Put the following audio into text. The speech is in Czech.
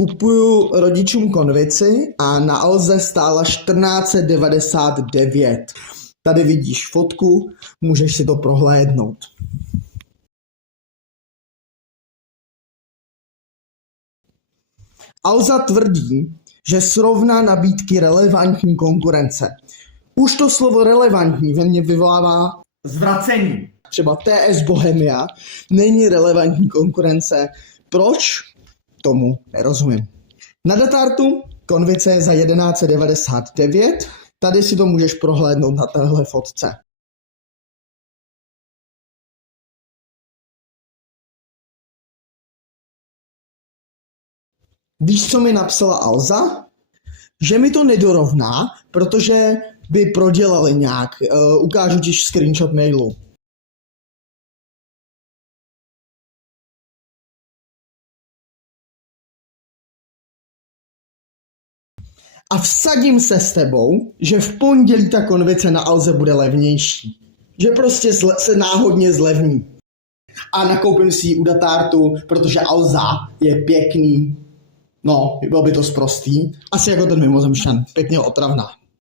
Kupuju rodičům konvici a na Alze stála 1499. Tady vidíš fotku, můžeš si to prohlédnout. Alza tvrdí, že srovná nabídky relevantní konkurence. Už to slovo relevantní ve mně vyvolává zvracení. Třeba TS Bohemia není relevantní konkurence. Proč? Tomu nerozumím. Na Datartu konvice je za 1199. Tady si to můžeš prohlédnout na téhle fotce. Víš, co mi napsala Alza? Že mi to nedorovná, protože by prodělali nějak. Ukážu ti screenshot mailu. A vsadím se s tebou, že v pondělí ta konvice na Alze bude levnější. Že prostě se náhodně zlevní. A nakoupím si ji u Datartu, protože Alza je pěkný. No, bylo by to sprostý. Asi jako ten mimozemšťan. Pěkně otravná.